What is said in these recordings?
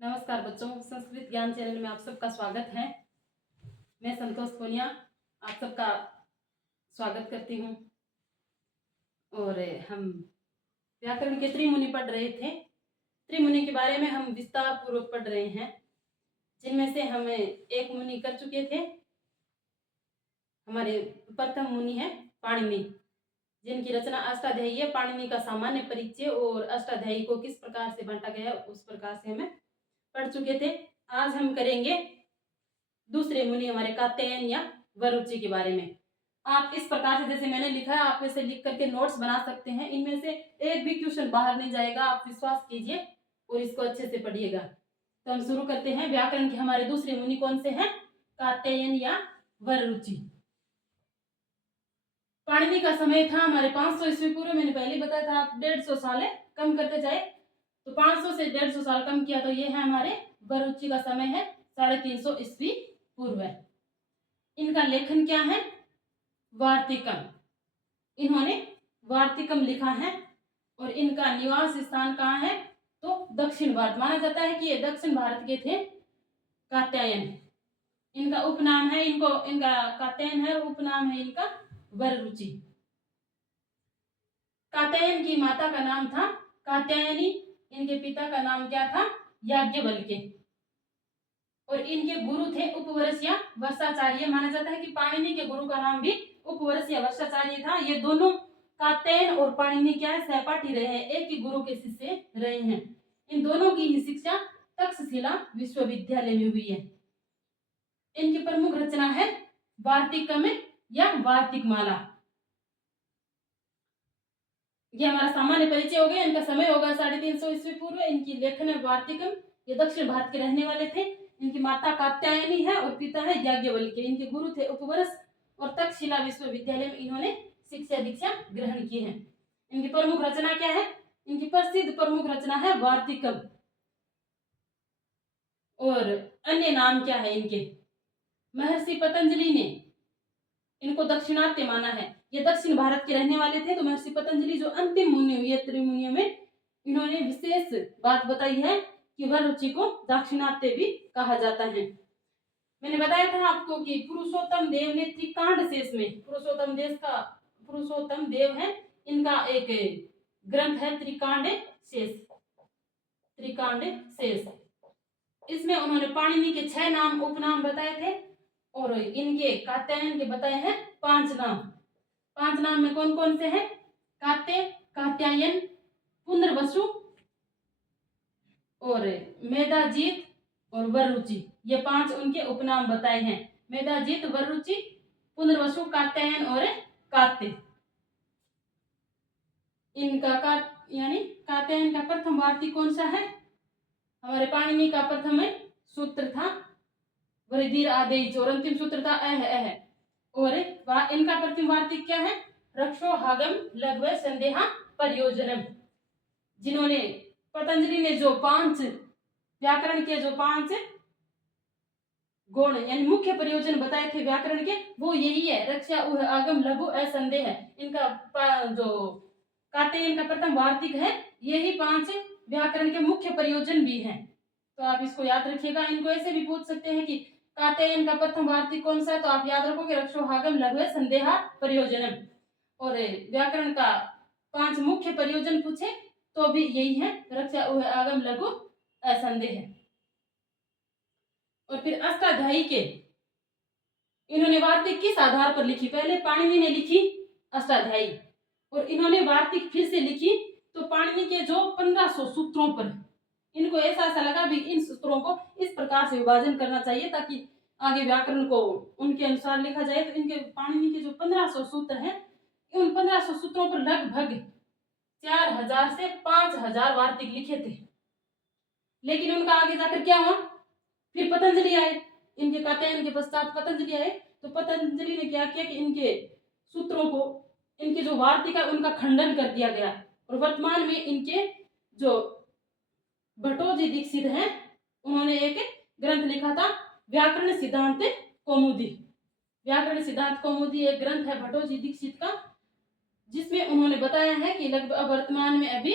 नमस्कार बच्चों, संस्कृत ज्ञान चैनल में आप सबका स्वागत है। मैं संतोष पुनिया आप सबका स्वागत करती हूँ। और हम व्याकरण के त्रिमुनि पढ़ रहे थे। त्रिमुनि के बारे में हम विस्तार पूर्वक पढ़ रहे हैं, जिनमें से हम एक मुनि कर चुके थे। हमारे प्रथम मुनि है पाणिनि, जिनकी रचना अष्टाध्यायी है। पाणिनि का सामान्य परिचय और अष्टाध्यायी को किस प्रकार से बांटा गया उस प्रकार से हमें पढ़ चुके थे। आज हम करेंगे दूसरे मुनि हमारे कात्यायन या वरुचि के बारे में। आप इस प्रकार से जैसे मैंने लिखा है, आप इसे लिख करके नोट्स बना सकते हैं। इनमें से एक भी क्वेश्चन बाहर नहीं जाएगा, आप विश्वास कीजिए और इसको अच्छे से पढ़िएगा। तो हम शुरू करते हैं। व्याकरण के हमारे दूसरे मुनि कौन से हैं? कात्यायन या वरुचि। पाणिनि का समय था हमारे 500 ईस्वी पूर्व। मैंने पहले बताया था, आप 150 साल है, कम करते जाए तो 500 से 150 साल कम किया तो ये है हमारे वरुचि का समय है 350 ईस्वी पूर्व। इनका लेखन क्या है? वार्तिकम। इन्होंने वार्तिकम लिखा है और इनका निवास स्थान कहाँ है? तो दक्षिण भारत। माना जाता है कि ये दक्षिण भारत के थे कात्यायन। इनका उपनाम है, इनका कात्यायन है और उपनाम है इनका वररुचि। कात्यायन की माता का नाम था कात्यायनी। इनके पिता का नाम क्या था? याज्ञवल्क्य। और इनके गुरु थे उपवरस या वर्षाचार्य। माना जाता है कि पाणिनि के गुरु का नाम भी उपवरस या वर्षाचार्य था। ये दोनों कात्यायन और पाणिनि क्या है? सहपाठी रहे हैं, एक ही गुरु के शिष्य रहे हैं। इन दोनों की ही शिक्षा तक्षशिला विश्वविद्यालय में हुई है। इनकी प्रमुख रचना है वार्तिकम या वार्तिक माला। ये हमारा सामान्य परिचय हो गया। इनका समय होगा 350 ईस्वी पूर्व। इनकी लेखन है वार्तिकम। ये दक्षिण भारत के रहने वाले थे। इनकी माता कात्यायनी है और पिता है याज्ञवल्क्य। इनके गुरु थे उपवरस और तक्षशिला विश्वविद्यालय में इन्होंने शिक्षा दीक्षा ग्रहण की है। इनकी प्रमुख रचना क्या है? इनकी प्रसिद्ध प्रमुख रचना है वार्तिकम। और अन्य नाम क्या है इनके? महर्षि पतंजलि ने इनको दक्षिणात्य माना है। ये दक्षिण भारत के रहने वाले थे। तो महर्षि पतंजलि जो अंतिम मुनि हुए त्रिमुनियों में, इन्होंने विशेष बात बताई है कि वरुचि को दाक्षिणात्य भी कहा जाता है। मैंने बताया था आपको कि पुरुषोत्तम देव ने त्रिकांड शेष में, पुरुषोत्तम देव है, इनका एक ग्रंथ है त्रिकांड शेष। त्रिकांड शेष, इसमें उन्होंने पाणिनि के 6 नाम उपनाम बताए थे और इनके कात्यायन के बताए हैं 5 नाम। 5 नाम में कौन कौन से हैं? कात्य, कात्यायन, पुनर्वसु और मेधाजीत और वरुचि। ये 5 उनके उपनाम बताए हैं। मेधाजीत, वरुचि, पुनर्वसु, कात्यायन और कात्य। इनका यानी कात्यायन का प्रथम वार्तिक कौन सा है? हमारे पाणिनि का प्रथम सूत्र था वृद्धिर आदेश और अंतिम सूत्र था अह। और इनका प्रथम वार्तिक क्या है? रक्षो हागम लघ्व संदेहा प्रयोजनम। जिन्होंने पतंजलि ने जो 5 व्याकरण के जो 5 गुण यानी मुख्य प्रयोजन बताए थे व्याकरण के, वो यही है, रक्षा उह आगम लघु असंदेह। इनका जो कात्यायन का प्रथम वार्तिक है, यही 5 व्याकरण के मुख्य प्रयोजन भी हैं। तो आप इसको याद रखिएगा। इनको ऐसे भी पूछ सकते हैं कि कात्यायन का प्रथम वार्तिक कौन सा है, तो आप याद रखोगे रक्षोहागम लघु संदेहा प्रयोजनम। और व्याकरण का 5 मुख्य प्रयोजन पूछे तो भी यही है, रक्षा आगम लघु असंदेह। और फिर अष्टाध्यायी के इन्होंने वार्तिक किस आधार पर लिखी? पहले पाणिनि ने लिखी अष्टाध्यायी और इन्होंने वार्तिक फिर से लिखी। तो पाणिनि के जो 1500 सूत्रों पर इनको ऐसा लगा भी इन सूत्रों को इस प्रकार से विभाजन करना चाहिए ताकि आगे व्याकरण को उनके अनुसार लिखा जाए। तो इनके पाणिनि के जो 1500 सूत्र हैं, उन 1500 सूत्रों पर लगभग 4000 से 5000 वार्तिक लिखे थे। लेकिन उनका आगे जाकर क्या हुआ? फिर पतंजलि आए। इनके कात्यायन के पश्चात पतंजलि आए। तो पतंजलि ने क्या किया कि इनके सूत्रों को, इनके जो वार्तिक है उनका खंडन कर दिया गया। और वर्तमान में इनके जो भट्टोजी दीक्षित हैं, उन्होंने एक ग्रंथ लिखा था व्याकरण सिद्धांत कौमुदी। व्याकरण सिद्धांत कौमुदी एक ग्रंथ है भट्टोजी दीक्षित का, जिसमें उन्होंने बताया है कि लगभग वर्तमान में अभी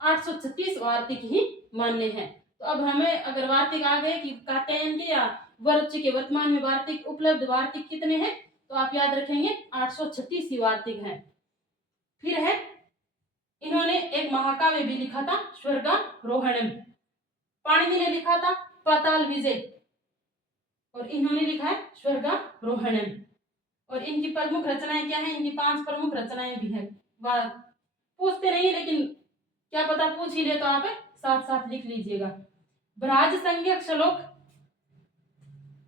836 वार्तिक ही मान्य हैं। तो अब हमें अगर वार्तिक आ गए कि कात्यायन के या वररुचि के वर्तमान में वार्तिक उपलब्ध वार्तिक कितने हैं, तो आप याद रखेंगे 836 ही वार्तिक हैं। फिर है, इन्होंने एक महाकाव्य भी लिखा था स्वर्गारोहणम। पाणिनि ने लिखा था पाताल विजय और इन्होंने लिखा है स्वर्गारोहणम। और इनकी प्रमुख रचनाएं क्या है? इनकी 5 प्रमुख रचनाएं भी है। पूछते नहीं लेकिन क्या पता पूछ ही ले तो आप साथ साथ लिख लीजिएगा। ब्राज संज्ञक श्लोक,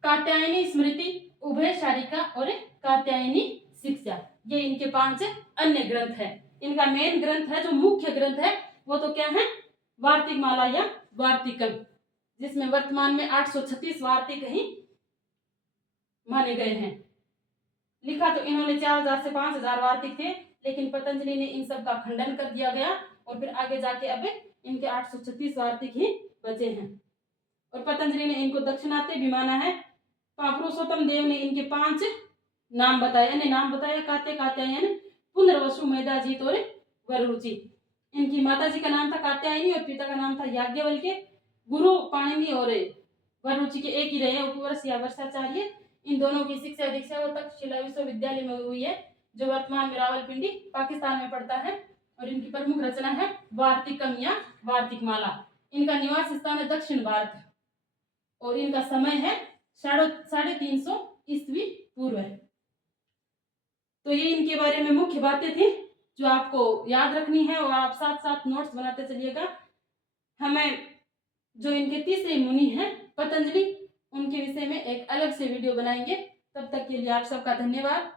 कात्यायनी स्मृति, उभय शारिका और कात्यायनी शिक्षा, ये इनके 5 अन्य ग्रंथ है। इनका मेन ग्रंथ है, जो मुख्य ग्रंथ है वो तो क्या है? वार्तिक माला या वार्तिकम, जिसमें वर्तमान में 836 वार्तिक ही माने गए हैं। लिखा तो इन्होंने 4000 से 5000 वार्तिक थे, लेकिन पतंजलि ने इन सब का खंडन कर दिया गया और फिर आगे जाके अब इनके 836 वार्तिक ही बचे हैं। और पतंजलि ने इनको दक्षिणात्य भी माना है। पुरुषोत्तम देव ने इनके 5 नाम बताया, नाम बताया कात्य, कात्यायन, पुनर्वसु, मेधाजीत और वररुचि। इनकी माता जी का नाम था कात्यायनी और पिता का नाम था याज्ञवल्क्य। गुरु पाणिनि और वररुचि के एक ही रहे, उपवर्ष या वर्षाचार्य। इन दोनों की शिक्षा दीक्षा वो तक्षशिला विश्वविद्यालय में हुई है, जो वर्तमान में रावलपिंडी पाकिस्तान में पड़ता है। और इनकी प्रमुख रचना है वार्तिकम या वार्तिक माला। इनका निवास स्थान है दक्षिण भारत और इनका समय है 350 ईस्वी पूर्व। तो ये इनके बारे में मुख्य बातें थी जो आपको याद रखनी है और आप साथ साथ नोट्स बनाते चलिएगा। हमें जो इनके तीसरे मुनि हैं पतंजलि, उनके विषय में एक अलग से वीडियो बनाएंगे। तब तक के लिए आप सबका धन्यवाद।